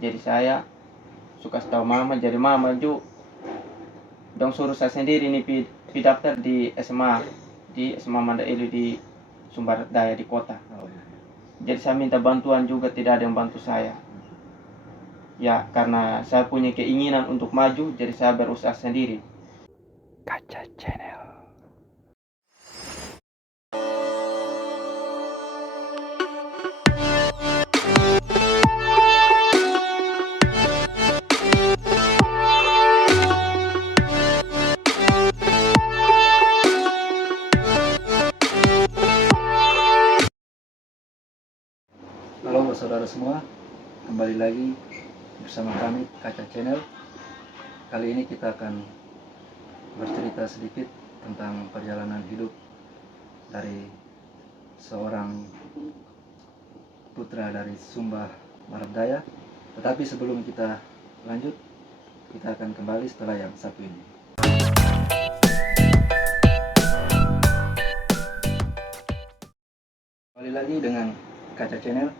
Jadi saya suka tahu mama, jadi mama juga dong suruh saya sendiri nih pi daftar di SMA Manda Eli di Sumber Daya di kota. Jadi saya minta bantuan juga, tidak ada yang bantu saya. Ya karena saya punya keinginan untuk maju, jadi saya berusaha sendiri. Kaca Channel. Halo saudara semua, kembali lagi bersama kami Kaca Channel. Kali ini kita akan bercerita sedikit tentang perjalanan hidup dari seorang putra dari Sumba Barat Daya. Tetapi sebelum kita lanjut, kita akan kembali setelah yang satu ini. Kembali lagi dengan Kaca Channel.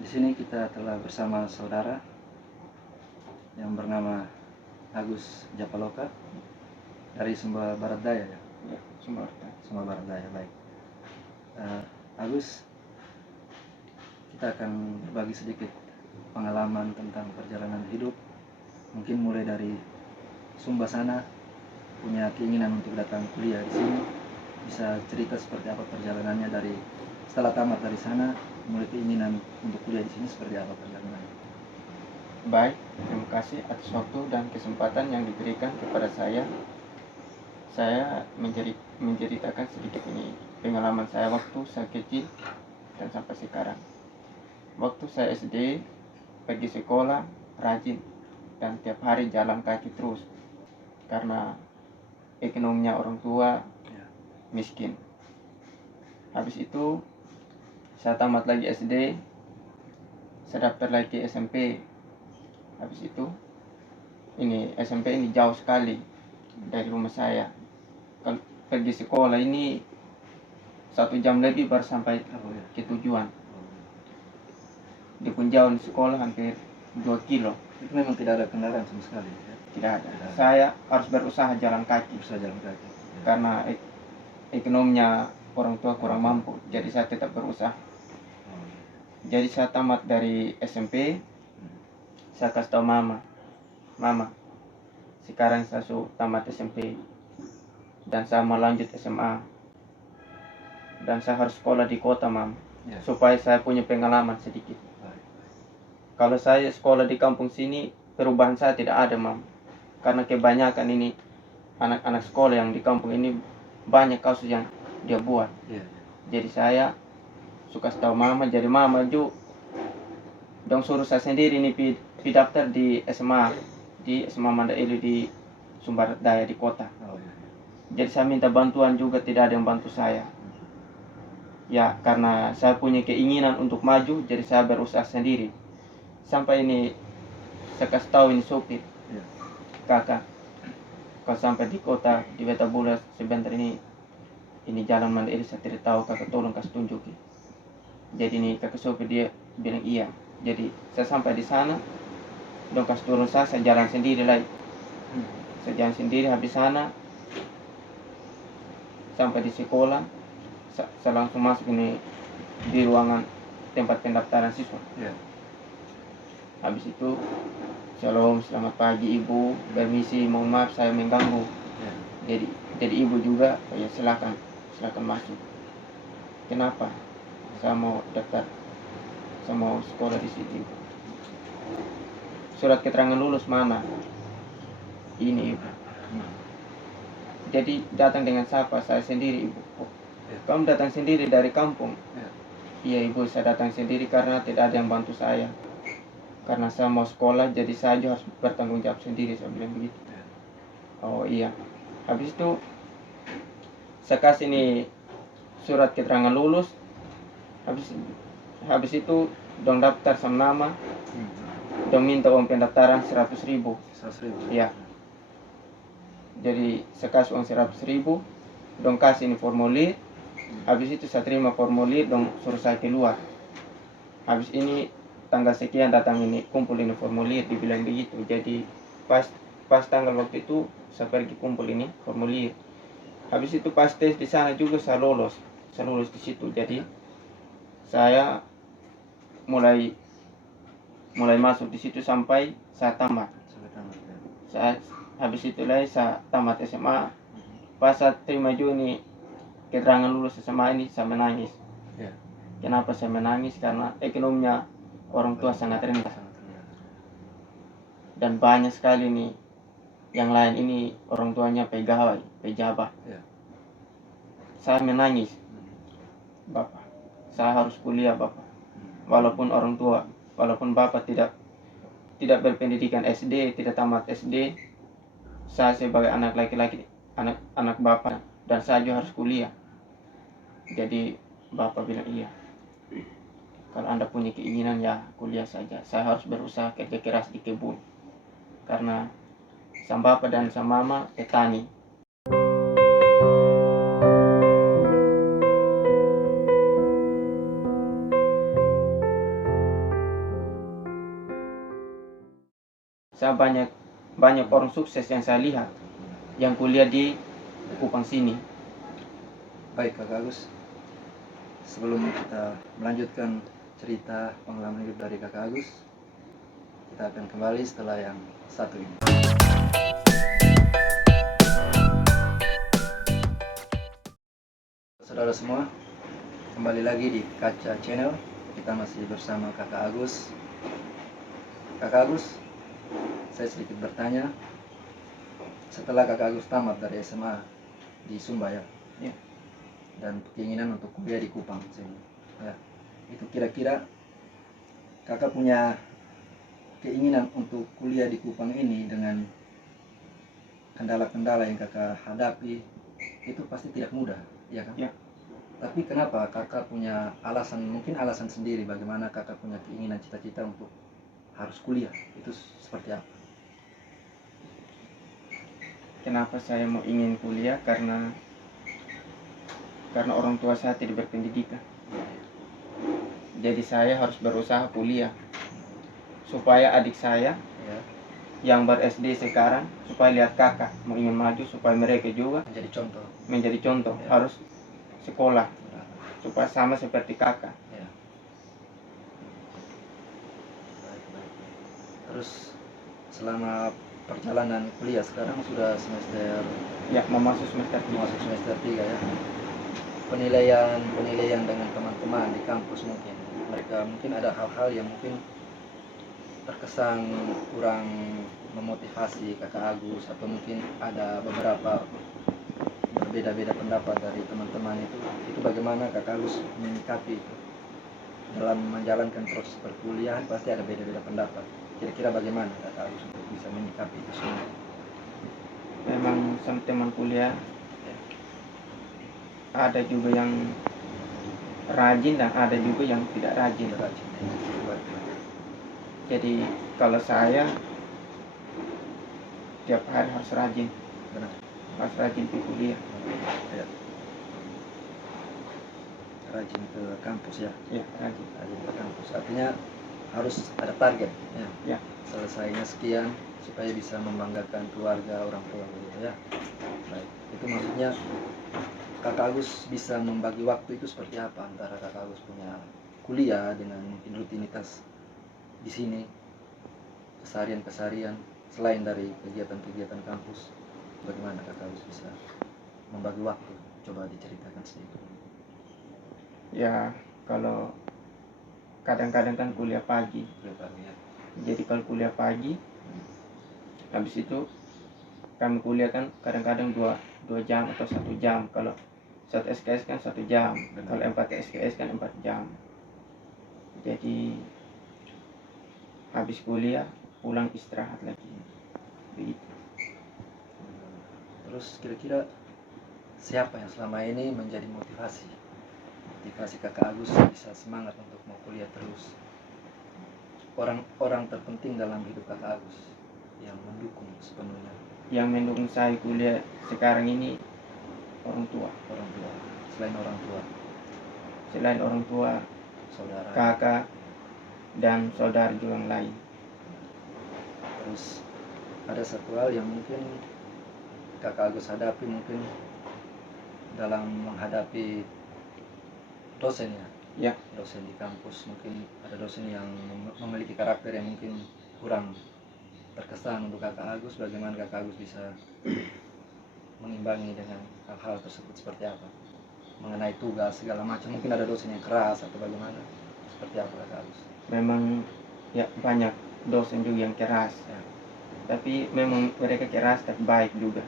Di sini kita telah bersama saudara yang bernama Agus Japaloka dari Sumba Barat Daya ya. Ya, Sumber Barat Daya, baik. Agus, kita akan berbagi sedikit pengalaman tentang perjalanan hidup. Mungkin mulai dari Sumba sana punya keinginan untuk datang kuliah di sini. Bisa cerita seperti apa perjalanannya dari setelah tamat dari sana, mulai keinginan untuk kuliah di sini seperti apa perjalanannya? Baik, terima kasih atas waktu dan kesempatan yang diberikan kepada saya. Saya menceritakan sedikit ini pengalaman saya waktu saya kecil dan sampai sekarang. Waktu saya SD, pergi sekolah rajin dan tiap hari jalan kaki terus karena ekonominya orang tua miskin. Habis itu saya tamat lagi SD, saya daftar lagi SMP. Habis itu ini SMP ini jauh sekali dari rumah saya. Kalau pergi sekolah ini 1 jam lebih baru sampai ke tujuan. Di pun jauh di sekolah hampir 2 kilo. Itu memang tidak ada kendaraan sama sekali ya? Tidak ada. Saya harus berusaha jalan kaki. Karena ekonominya orang tua kurang mampu, jadi saya tetap berusaha. Jadi saya tamat dari SMP, saya kasih tahu mama, sekarang saya sudah tamat SMP dan saya mau lanjut SMA dan saya harus sekolah di kota, supaya saya punya pengalaman sedikit. Kalau saya sekolah di kampung sini, perubahan saya tidak ada, karena kebanyakan ini anak-anak sekolah yang di kampung ini banyak kasus yang dia buat. Jadi saya suka tahu mama, jadi mama juga dong suruh saya sendiri nih pi daftar di SMA Manda Eli di Sumber Daya di kota. Jadi saya minta bantuan juga, tidak ada yang bantu saya. Ya karena saya punya keinginan untuk maju, jadi saya berusaha sendiri. Sampai ini saya kasih tahu ini sopir, kakak, kalau sampai di kota di Betabula sebentar ini jalan Manda Eli saya tidak tahu, kakak tolong kasih tunjukin. Jadi ini kakak sopir dia bilang iya. Jadi saya sampai di sana, dong kasih turun saya jalan sendiri lagi. Saya jalan sendiri, habis sana sampai di sekolah, saya langsung masuk ini di ruangan tempat pendaftaran siswa. Habis itu, shalom, selamat pagi ibu, permisi, mohon maaf saya mengganggu. Jadi ibu juga, ya silakan masuk. Kenapa? Saya mau daftar, saya mau sekolah di situ. Surat keterangan lulus mana? Ini ibu. Jadi datang dengan siapa? Saya sendiri ibu. Kamu datang sendiri dari kampung? Iya ibu, saya datang sendiri karena tidak ada yang bantu saya. Karena saya mau sekolah, jadi saya harus bertanggung jawab sendiri, saya bilang begitu. Oh iya. Habis itu saya kasih ini surat keterangan lulus. Habis itu dong daftar sama nama, dong minta uang pendaftaran 100.000. Ya. Jadi saya kasih uang 100.000, dong kasih ini formulir. Habis itu saya terima formulir, dong suruh saya keluar. Habis ini tanggal sekian datang ini kumpul ini formulir, dibilang begitu. Jadi pas tanggal waktu itu saya pergi kumpul ini formulir. Habis itu pas tes di sana juga saya lulus di situ. Jadi saya mulai masuk di situ sampai saya tamat. Saya habis itu saya tamat SMA. Pas saya terima juga nih keterangan lulus SMA ini, saya menangis. Ya. Kenapa saya menangis? Karena ekonominya orang tua sangat rendah. Dan banyak sekali nih yang lain ini orang tuanya pegawai, pejabat. Ya. Saya menangis, Bapak. Saya harus kuliah, Bapak. Walaupun Bapak tidak berpendidikan SD, tidak tamat SD, saya sebagai anak laki-laki, anak Bapak, dan saya juga harus kuliah. Jadi Bapak bilang iya. Kalau Anda punya keinginan ya kuliah saja. Saya harus berusaha kerja keras di kebun. Karena sang Bapak dan sang Mama petani. Saya banyak orang sukses yang saya lihat yang kuliah di Kupang sini. Baik Kakak Agus, sebelum kita melanjutkan cerita pengalaman hidup dari Kakak Agus, kita akan kembali setelah yang satu ini. Saudara semua, kembali lagi di Kaca Channel. Kita masih bersama Kakak Agus. Kakak Agus, saya sedikit bertanya, setelah Kakak Agus tamat dari SMA di Sumba ya, dan keinginan untuk kuliah di Kupang sini, ya, itu kira-kira Kakak punya keinginan untuk kuliah di Kupang ini dengan kendala-kendala yang Kakak hadapi, itu pasti tidak mudah, ya kan? Ya. Tapi kenapa Kakak punya alasan, mungkin alasan sendiri bagaimana Kakak punya keinginan cita-cita untuk harus kuliah, itu seperti apa? Kenapa saya mau ingin kuliah? Karena orang tua saya tidak berpendidikan. Jadi saya harus berusaha kuliah supaya adik saya Ya, yang ber-SD sekarang supaya lihat kakak mau ingin maju, supaya mereka juga menjadi contoh. Ya. Harus sekolah supaya sama seperti kakak. Ya. Baik. Terus selama perjalanan kuliah sekarang sudah semester, Ya, memasuki semester 3. masuk semester 3 ya. Penilaian dengan teman-teman di kampus, mungkin mereka mungkin ada hal-hal yang mungkin terkesan kurang memotivasi Kakak Agus, atau mungkin ada beberapa berbeda-beda pendapat dari teman-teman itu bagaimana Kakak Agus menyikapi itu? Dalam menjalankan proses perkuliahan pasti ada beda-beda pendapat. Kira-kira bagaimana Kakak Agus untuk bisa menyikapi itu semua? Memang sama teman kuliah ada juga yang rajin dan ada juga yang tidak rajin. Jadi kalau saya tiap hari harus rajin. Benar. Harus rajin pergi kuliah. Ya. Rajin ke kampus ya. Ya, rajin. Rajin ke kampus. Artinya harus ada target ya. Ya. Selesainya sekian supaya bisa membanggakan keluarga, orang tua begitu ya. Baik. Itu maksudnya Kakak Agus bisa membagi waktu itu seperti apa antara Kakak Agus punya kuliah dengan mungkin rutinitas di sini, keseharian selain dari kegiatan-kegiatan kampus, bagaimana Kakak Agus bisa membagi waktu? Coba diceritakan sedikit. Ya, kalau kadang-kadang kan kuliah pagi. Ya. Jadi kalau kuliah pagi, habis itu kami kuliah kan kadang-kadang 2 jam atau 1 jam. Kalau 1 SKS kan 1 jam. Benar. Kalau 4 SKS kan 4 jam. Jadi habis kuliah pulang istirahat lagi. Begitu. Terus kira-kira siapa yang selama ini menjadi motivasi Kakak Agus bisa semangat untuk mau kuliah terus? Orang terpenting dalam hidup Kakak Agus yang mendukung sepenuhnya. Yang mendukung saya kuliah sekarang ini orang tua. Selain orang tua, Selain orang tua, saudara, kakak, dan saudara juga yang lain. Terus ada satu hal yang mungkin kakak Agus hadapi mungkin dalam menghadapi dosen ya. Ya. Dosen di kampus, mungkin ada dosen yang memiliki karakter yang mungkin kurang terkesan untuk kakak Agus. Bagaimana kakak Agus bisa mengimbangi dengan hal-hal tersebut, seperti apa? Mengenai tugas segala macam, mungkin ada dosen yang keras atau bagaimana? Seperti apa kakak Agus? Memang ya banyak dosen juga yang keras Ya. Tapi memang mereka keras tapi baik juga.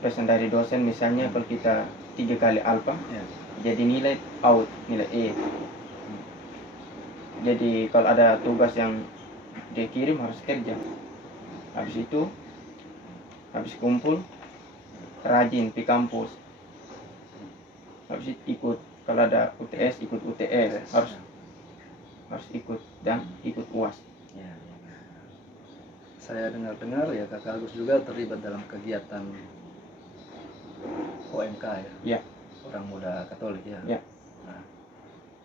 Pesan dari dosen misalnya kalau kita 3 kali alfa Ya. jadi nilai out, nilai E. Jadi kalau ada tugas yang dia kirim harus kerja. Habis itu habis kumpul rajin di kampus. Habis itu ikut, kalau ada UTS ikut UTS, harus ikut dan ikut UAS. Ya. Saya dengar-dengar ya kakak Agus juga terlibat dalam kegiatan OMK ya. Ya. Orang Muda Katolik ya. Ya. Nah,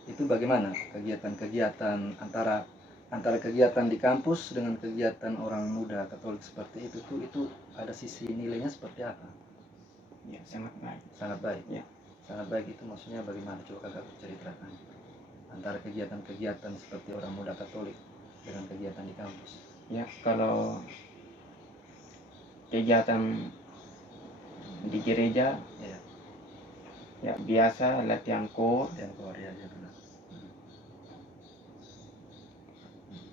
itu bagaimana kegiatan-kegiatan antara kegiatan di kampus dengan kegiatan orang muda Katolik seperti itu ada sisi nilainya seperti apa? Ya, sangat baik. Sangat baik. Ya. Sangat baik itu maksudnya bagaimana, coba kakak ceritakan antara kegiatan-kegiatan seperti orang muda Katolik dengan kegiatan di kampus. Ya, kalau kegiatan di gereja ya biasa latihan KOR. Yang keluar ya benar.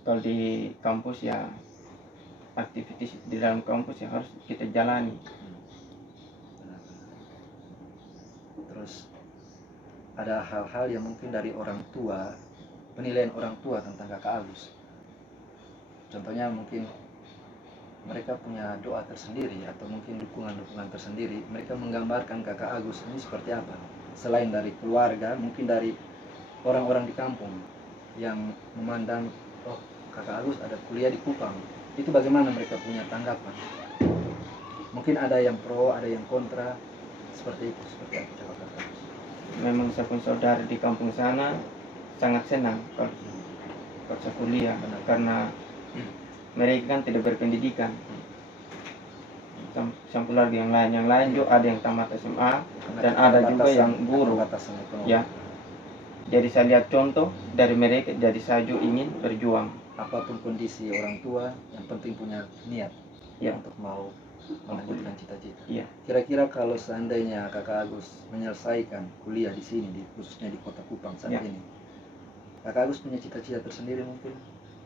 Kalau di kampus ya aktivitas di dalam kampus ya harus kita jalani. Benar. Terus ada hal-hal yang mungkin dari orang tua, penilaian orang tua tentang kakak Agus. Contohnya mungkin mereka punya doa tersendiri atau mungkin dukungan-dukungan tersendiri. Mereka menggambarkan kakak Agus ini seperti apa? Selain dari keluarga, mungkin dari orang-orang di kampung yang memandang, oh kakak Agus ada kuliah di Kupang. Itu bagaimana mereka punya tanggapan? Mungkin ada yang pro, ada yang kontra. Seperti itu, seperti apa coba kakak Agus? Memang saya pun saudara di kampung sana sangat senang kalau saya kuliah. Benar. Karena mereka kan tidak berpendidikan. Sampul lagi yang lain juga ada yang tamat SMA dan ada juga yang guru. Ya. Jadi saya lihat contoh dari mereka, jadi saya juga ingin berjuang. Apapun kondisi orang tua, yang penting punya niat Ya. untuk mau melanjutkan cita-cita. Ya. Kira-kira kalau seandainya kakak Agus menyelesaikan kuliah di sini, khususnya di Kota Kupang saat Ya. ini, kakak Agus punya cita-cita tersendiri mungkin?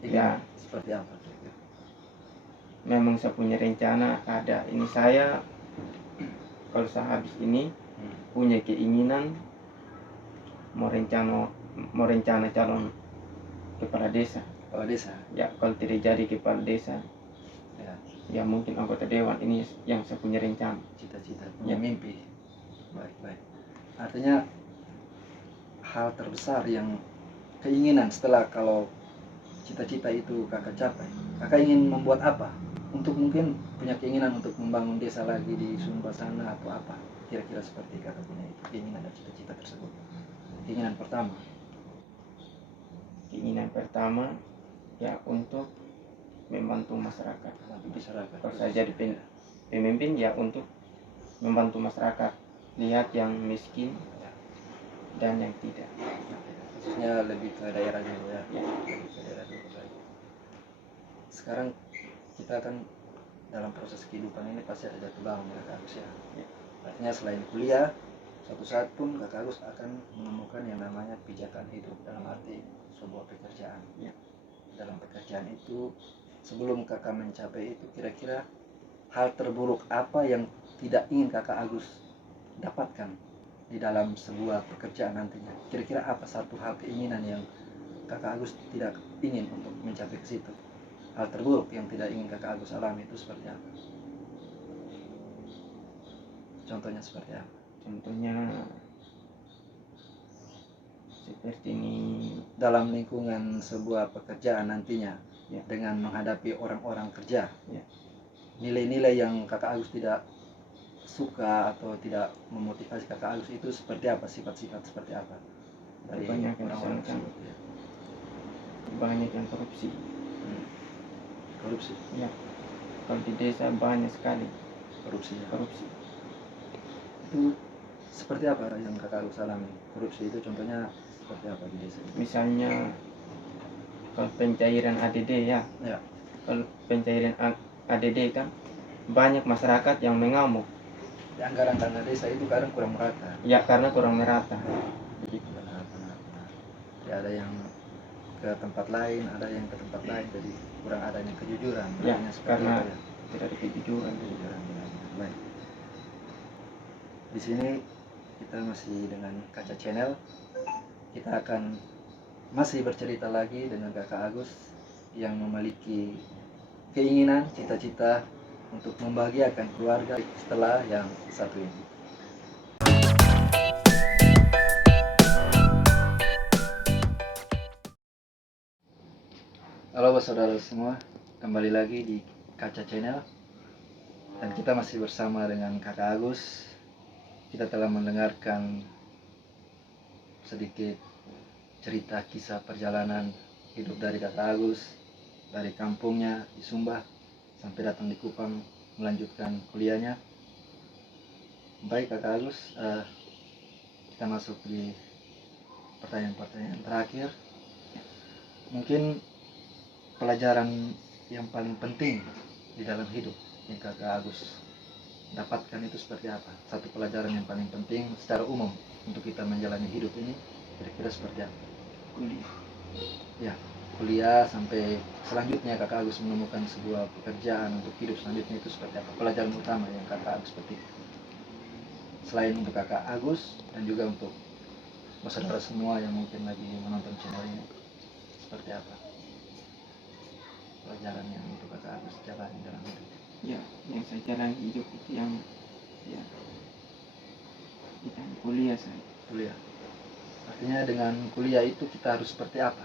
Ya. Seperti apa? Memang saya punya rencana ada. Ini saya kalau saya habis ini punya keinginan mau rencana calon kepala desa. Kepala desa. Ya, kalau tidak jadi kepala desa, ya mungkin anggota dewan. Ini yang saya punya rencana. Cita-cita, punya mimpi. Baik. Artinya hal terbesar yang keinginan setelah kalau cita-cita itu kakak capai, kakak ingin membuat apa? Untuk mungkin punya keinginan untuk membangun desa lagi di Sumba sana atau apa? Kira-kira seperti kakak punya itu, keinginan dan cita-cita tersebut. Keinginan pertama ya untuk membantu masyarakat. Kalau saya jadi pemimpin ya untuk membantu masyarakat, lihat yang miskin dan yang tidak. Khususnya lebih ke daerah dulu ya. Lebih ke daerah dulu. Sekarang kita kan dalam proses kehidupan ini pasti ada jatuh bangun ya Kak Agus ya. Artinya selain kuliah, suatu saat pun Kakak Agus akan menemukan yang namanya pijakan hidup, dalam arti sebuah pekerjaan. Dalam pekerjaan itu, sebelum kakak mencapai itu, kira-kira hal terburuk apa yang tidak ingin kakak Agus dapatkan di dalam sebuah pekerjaan nantinya? Kira-kira apa satu hal keinginan yang kakak Agus tidak ingin untuk mencapai ke situ? Hal terburuk yang tidak ingin kakak Agus alami itu seperti apa? Contohnya seperti apa? Contohnya seperti ini. Dalam lingkungan sebuah pekerjaan nantinya, dengan menghadapi orang-orang kerja, nilai-nilai yang kakak Agus tidak suka atau tidak memotivasi kakak Agus itu seperti apa? Sifat-sifat seperti apa dari Banyak orang-orang yang tersebut? banyak yang korupsi. Korupsi. Ya, kalau di desa banyak sekali Korupsi ya. korupsi. Itu seperti apa yang kakak Agus alami? Korupsi itu contohnya seperti apa di desa ini? Misalnya kalau pencairan ADD ya, Ya. kalau pencairan ADD kan banyak masyarakat yang mengamuk. Di anggaran dana desa itu kadang kurang merata. Ya, karena kurang merata. Begitu. Benar. Ya, ada yang ke tempat lain, ada yang ke tempat lain, jadi kurang adanya kejujuran. Ya, Artinya seperti karena itu ya. tidak ada kejujuran. Kejujuran, benar. Baik. Di sini kita masih dengan Kaca Channel. Kita akan masih bercerita lagi dengan kakak Agus yang memiliki keinginan, cita-cita untuk membahagiakan keluarga setelah yang satu ini. Halo saudara semua, kembali lagi di Kaca Channel. Dan kita masih bersama dengan kakak Agus. Kita telah mendengarkan sedikit cerita kisah perjalanan hidup dari kakak Agus, dari kampungnya di Sumba sampai datang di Kupang melanjutkan kuliahnya. Baik kakak Agus, kita masuk di pertanyaan-pertanyaan terakhir. Mungkin pelajaran yang paling penting di dalam hidup yang kakak Agus dapatkan itu seperti apa? Satu pelajaran yang paling penting secara umum untuk kita menjalani hidup ini kira-kira seperti apa? Kuliah. Ya, kuliah sampai selanjutnya kakak Agus menemukan sebuah pekerjaan untuk hidup selanjutnya itu seperti apa? Pelajaran utama yang kakak Agus petik. Selain untuk kakak Agus dan juga untuk saudara semua yang mungkin lagi menonton channel ini, seperti apa pelajaran yang untuk kakak Agus jalani dalam hidup? Ya, yang saya jalani hidup itu yang ya kita kuliah saya. Kuliah. Artinya dengan kuliah itu kita harus seperti apa?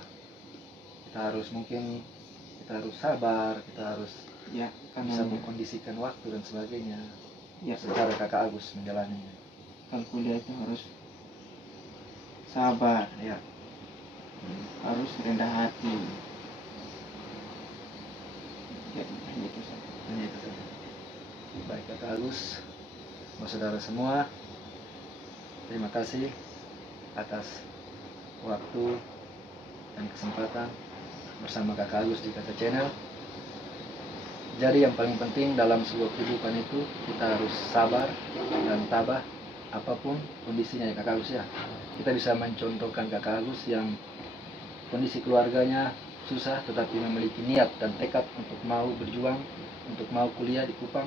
Kita harus sabar, kita harus Ya, bisa karena mengkondisikan waktu dan sebagainya. ya Secara kakak Agus menjalaninya. kalau kuliah itu harus sabar, Ya, harus rendah hati. Jadi hanya itu saja. hanya itu saja. Baik kakak Agus, saudara semua, terima kasih atas waktu dan kesempatan bersama kakak Agus di Kaca Channel. Jadi yang paling penting dalam sebuah kehidupan itu kita harus sabar dan tabah apapun kondisinya ya kakak Agus ya. Kita bisa mencontohkan kakak Agus yang kondisi keluarganya susah tetapi memiliki niat dan tekad untuk mau berjuang, untuk mau kuliah di Kupang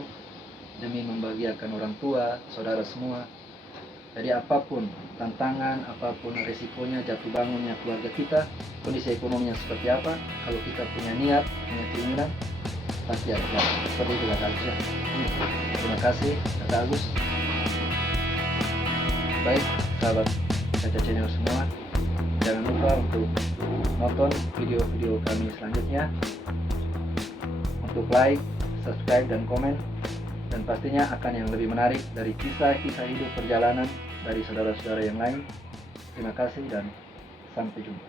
demi membahagiakan orang tua, saudara semua. Jadi apapun tantangan, apapun resikonya, jatuh bangunnya keluarga kita, kondisi ekonominya seperti apa, kalau kita punya niat, punya keinginan, pasti ada jalan. Seperti itu kakak Agus ya. Terima kasih kakak Agus. Baik sahabat Kaca Channel semua, jangan lupa untuk nonton video-video kami selanjutnya, untuk like, subscribe, dan komen, dan pastinya akan yang lebih menarik dari kisah-kisah hidup perjalanan dari saudara-saudara yang lain. Terima kasih dan sampai jumpa.